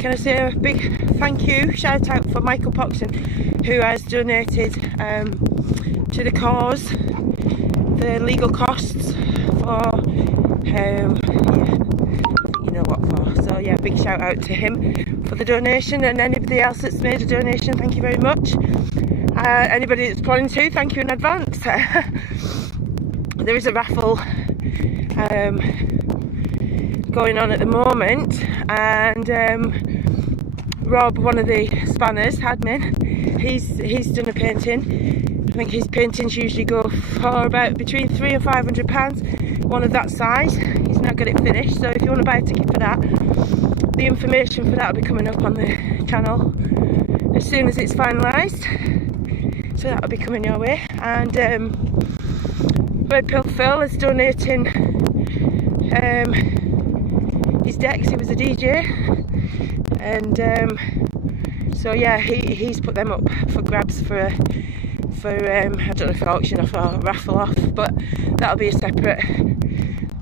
can I say a big thank you, shout out for Michael Poxon, who has donated to the cause, the legal costs for, yeah, you know what for. So yeah, big shout out to him for the donation, and anybody else that's made a donation, thank you very much. Anybody that's planning to, thank you in advance. There is a raffle going on at the moment, and Rob, one of the spanners, admin, he's done a painting. I think his paintings usually go for about between £300 and £500, one of that size. He's now got it finished, so if you want to buy a ticket for that, the information for that will be coming up on the channel as soon as it's finalised, so that will be coming your way. And Red Pill Phil is donating his decks. He was a DJ, and so yeah, he's put them up for grabs for I don't know if auction off or raffle off, but that'll be a separate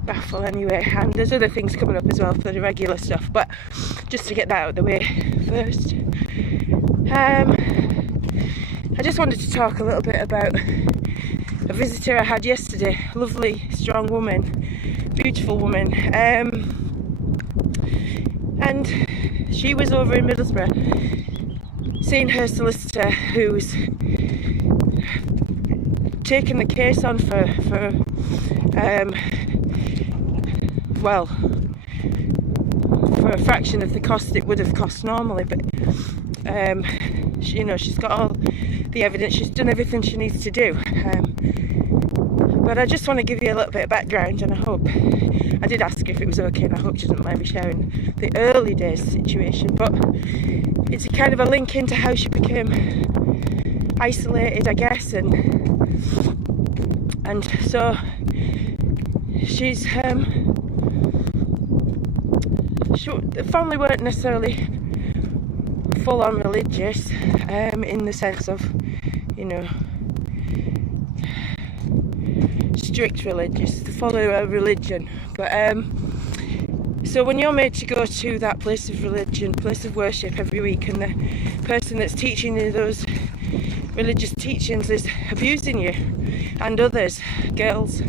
raffle anyway. And there's other things coming up as well for the regular stuff, but just to get that out of the way first, I just wanted to talk a little bit about a visitor I had yesterday. Lovely, strong woman, beautiful woman, and she was over in Middlesbrough seeing her solicitor, who's taken the case on for a fraction of the cost it would have cost normally, but she's got all the evidence, she's done everything she needs to do, but I just want to give you a little bit of background, and I did ask her if it was okay, and I hope she doesn't mind me sharing the early days situation, but it's a kind of a link into how she became isolated, I guess, and so she's the family weren't necessarily full on religious, in the sense of, strict religious, to follow a religion, but so when you're made to go to that place of religion, place of worship every week, and the person that's teaching you those religious teachings is abusing you and others, girls,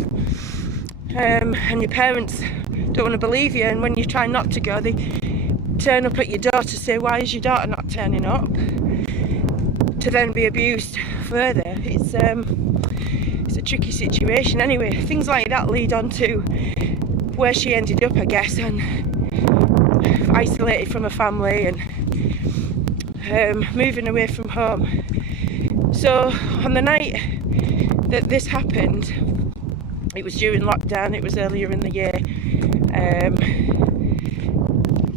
and your parents don't want to believe you, and when you try not to go, they turn up at your door to say, why is your daughter not turning up, to then be abused further. It's a tricky situation. Anyway, things like that lead on to where she ended up, I guess, and isolated from her family and moving away from home. So on the night that this happened, it was during lockdown, it was earlier in the year,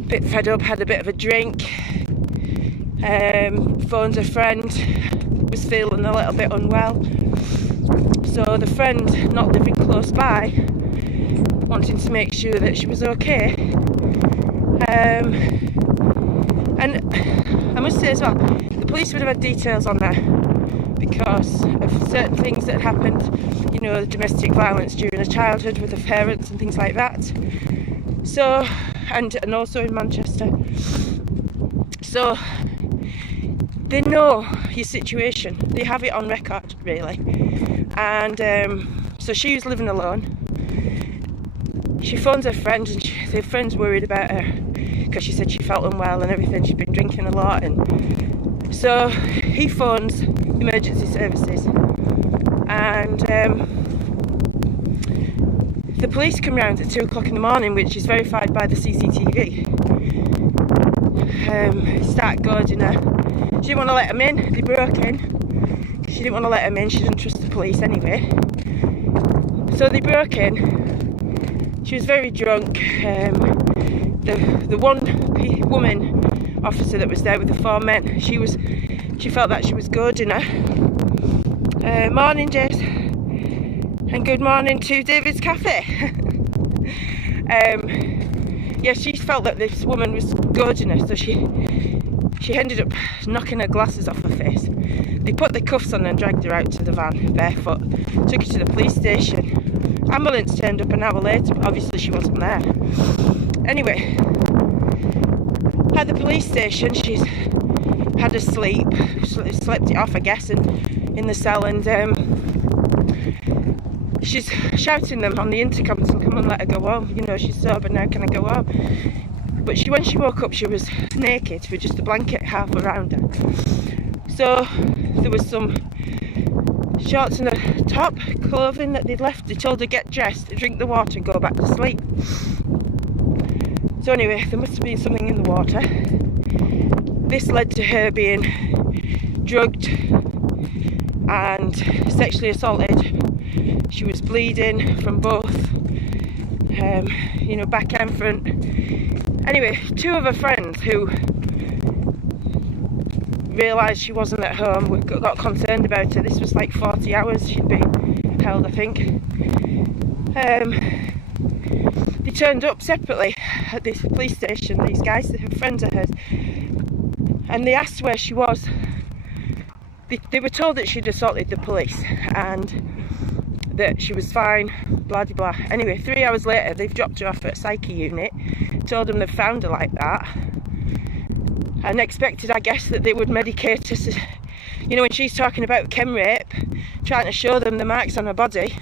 bit fed up, had a bit of a drink, phoned a friend, was feeling a little bit unwell, so the friend, not living close by, wanting to make sure that she was okay, and I must say as well, the police would have had details on her because of certain things that happened, domestic violence during her childhood with her parents and things like that. So, and also in Manchester. So they know your situation. They have it on record, really. And so she was living alone. She phones her friend, and the friend's worried about her because she said she felt unwell and everything. She'd been drinking a lot, and so he phones emergency services, and the police come round at 2 o'clock in the morning, which is verified by the CCTV. Start goading her. She didn't want to let them in. They broke in. She didn't want to let them in. She didn't trust the police anyway. So they broke in. She was very drunk. The one woman officer that was there with the 4 men, she felt that she was goading her. Morning, Jess, and good morning to David's Cafe. Yeah, she felt that this woman was goading her, so she ended up knocking her glasses off her face. They put the cuffs on her and dragged her out to the van barefoot, took her to the police station. Ambulance turned up an hour later, but obviously she wasn't there. Anyway, at the police station, she's had a sleep, slept it off I guess, in the cell, and she's shouting them on the intercom to come and let her go home. You know, she's sober now, can I go home? But when she woke up, she was naked with just a blanket half around her. So there was some shorts and a top, clothing that they'd left. They told her get dressed, drink the water and go back to sleep. So anyway, there must have been something in the water. This led to her being drugged and sexually assaulted. She was bleeding from both, you know, back and front. Anyway, two of her friends who realised she wasn't at home got concerned about her. This was like 40 hours she'd been held, I think. They turned up separately at this police station, these guys, her friends of hers, and they asked where she was. They were told that she'd assaulted the police and that she was fine, blah de blah. Anyway, 3 hours later they've dropped her off at a psyche unit, told them they've found her like that, and expected, I guess, that they would medicate her. You know, when she's talking about chem rape, trying to show them the marks on her body.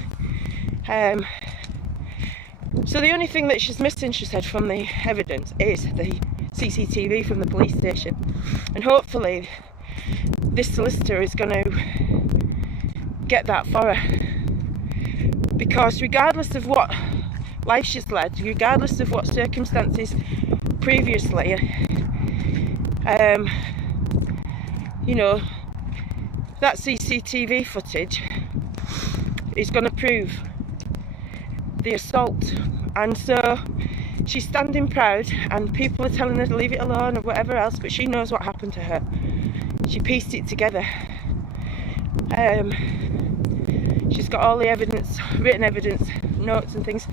So the only thing that she's missing, she said, from the evidence is the CCTV from the police station, and hopefully this solicitor is going to get that for her, because regardless of what life she's led, regardless of what circumstances previously, you know, that CCTV footage is going to prove the assault. And so she's standing proud, and people are telling her to leave it alone or whatever else, but she knows what happened to her. She pieced it together. She's got all the evidence, written evidence, notes and things.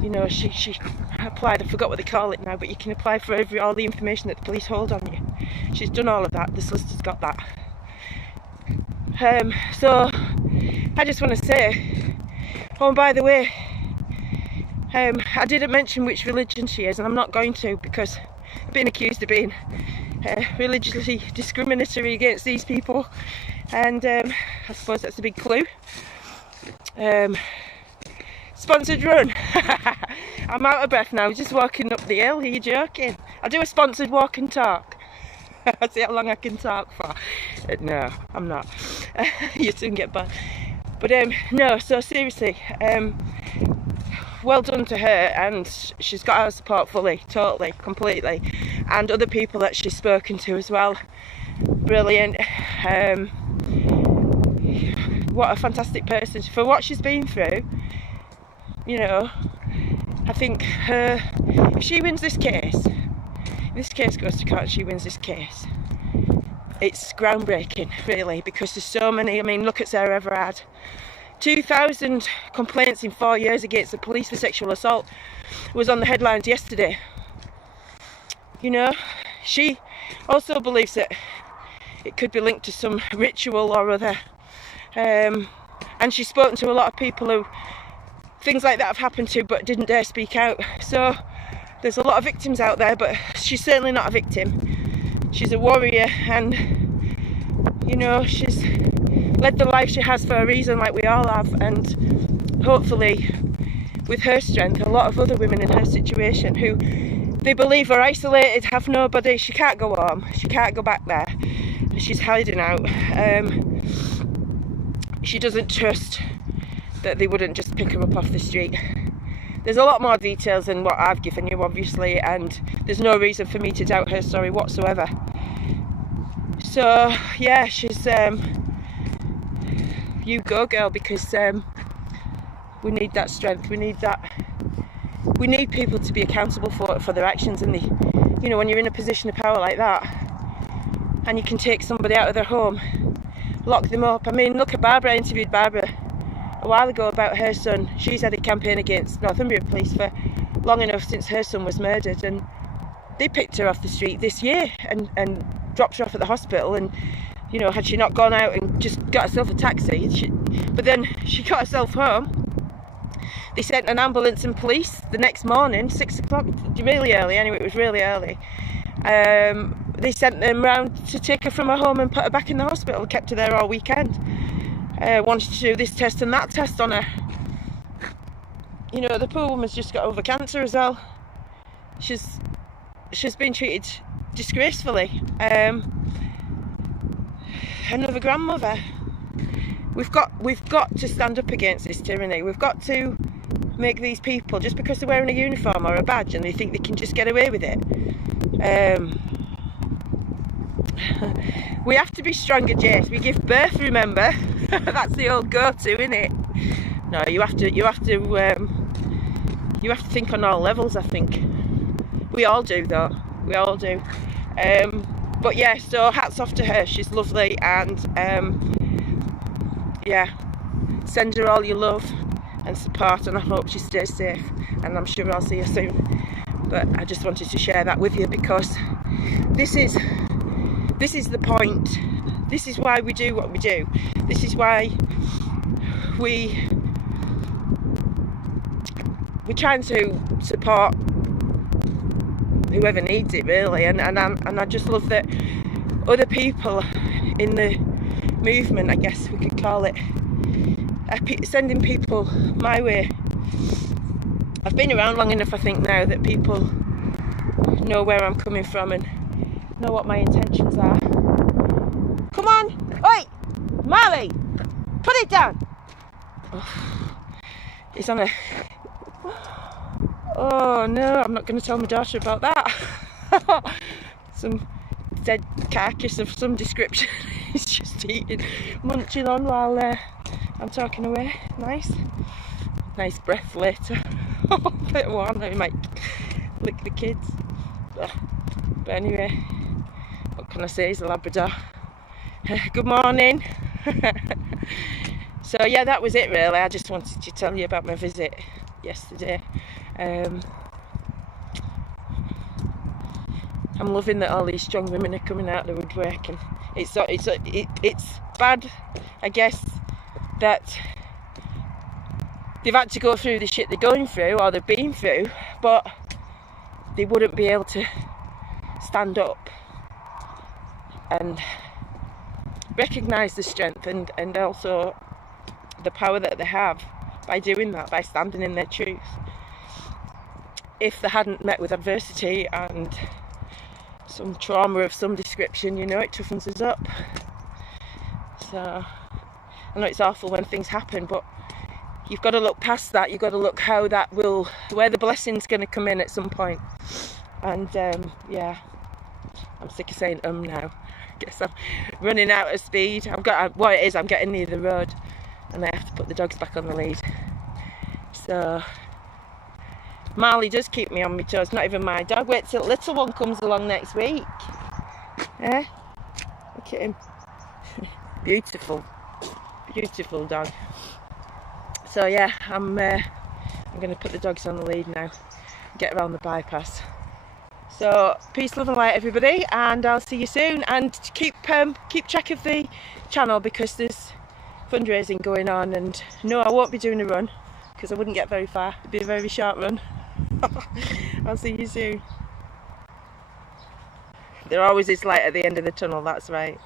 You know, she applied, I forgot what they call it now, but you can apply for all the information that the police hold on you. She's done all of that, the solicitor's got that. So I just want to say, oh, and by the way, I didn't mention which religion she is, and I'm not going to, because I've been accused of being religiously discriminatory against these people, and I suppose that's a big clue. Sponsored run. I'm out of breath now, just walking up the hill. Are you joking? I'll do a sponsored walk and talk. See how long I can talk for. No, I'm not. You soon get banned. But no, so seriously, well done to her, and she's got our support fully, totally, completely, and other people that she's spoken to as well. Brilliant. What a fantastic person for what she's been through. You know, I think if she wins this case, if this case goes to court and she wins this case, it's groundbreaking, really, because there's so many. I mean, look at Sarah Everard. 2,000 complaints in 4 years against the police for sexual assault was on the headlines yesterday. You know, she also believes that it could be linked to some ritual or other, and she's spoken to a lot of people who things like that have happened to but didn't dare speak out. So there's a lot of victims out there, but she's certainly not a victim. She's a warrior, and you know, she's led the life she has for a reason, like we all have, and hopefully with her strength, a lot of other women in her situation who they believe are isolated, have nobody. She can't go home, she can't go back there, she's hiding out. She doesn't trust that they wouldn't just pick her up off the street. There's a lot more details than what I've given you, obviously, and there's no reason for me to doubt her story whatsoever. So yeah, she's you go, girl, because we need that strength. We need that. We need people to be accountable for their actions, and you know, when you're in a position of power like that, and you can take somebody out of their home, lock them up. I mean, look at Barbara. I interviewed Barbara a while ago about her son. She's had a campaign against Northumbria Police for long enough since her son was murdered, and they picked her off the street this year and dropped her off at the hospital. And you know, had she not gone out and just got herself a taxi, but then she got herself home, They sent an ambulance and police the next morning, 6 o'clock, really early anyway, it was really early. They sent them round to take her from her home and put her back in the hospital, kept her there all weekend. Wanted to do this test and that test on her. You know, the poor woman's just got over cancer as well. She's been treated disgracefully. Another grandmother. We've got to stand up against this tyranny. We've got to make these people, just because they're wearing a uniform or a badge and they think they can just get away with it. We have to be stronger, Jace. We give birth, remember? That's the old go-to, isn't it? No, you have to think on all levels, I think. We all do, though. We all do. But yeah, so hats off to her. She's lovely, and yeah, send her all your love and support, and I hope she stays safe, and I'm sure I'll see her soon. But I just wanted to share that with you, because this is the point. This is why we do what we do. This is why we're trying to support whoever needs it, really, and I just love that other people in the movement, I guess we could call it, are sending people my way. I've been around long enough, I think, now that people know where I'm coming from and know what my intentions are. Come on! Oi! Molly! Put it down! Oh, he's on a... Oh no, I'm not going to tell my daughter about that. Some dead carcass of some description. He's just eating, munching on while I'm talking away. Nice breath later. A bit warm, he might lick the kids. But anyway, what can I say, he's a Labrador. Good morning. So yeah, that was it really. I just wanted to tell you about my visit yesterday. I'm loving that all these strong women are coming out of the woodwork, and it's bad, I guess, that they've had to go through the shit they're going through, or they've been through, but they wouldn't be able to stand up and recognise the strength and also the power that they have by doing that, by standing in their truth. If they hadn't met with adversity and some trauma of some description, you know, it toughens us up. So I know it's awful when things happen, but you've got to look past that. You've got to look where the blessing's going to come in at some point. And yeah, I'm sick of saying now. I guess I'm running out of speed. I'm getting near the road, and I have to put the dogs back on the lead. So Marley does keep me on my toes. Not even my dog. Wait till little one comes along next week. Eh? Look at him. Beautiful dog. So yeah, I'm going to put the dogs on the lead now, get around the bypass. So peace, love and light, everybody, and I'll see you soon. And keep track of the channel, because there's fundraising going on. And no, I won't be doing a run, because I wouldn't get very far. It'd be a very short run. I'll see you soon. There always is light at the end of the tunnel, that's right.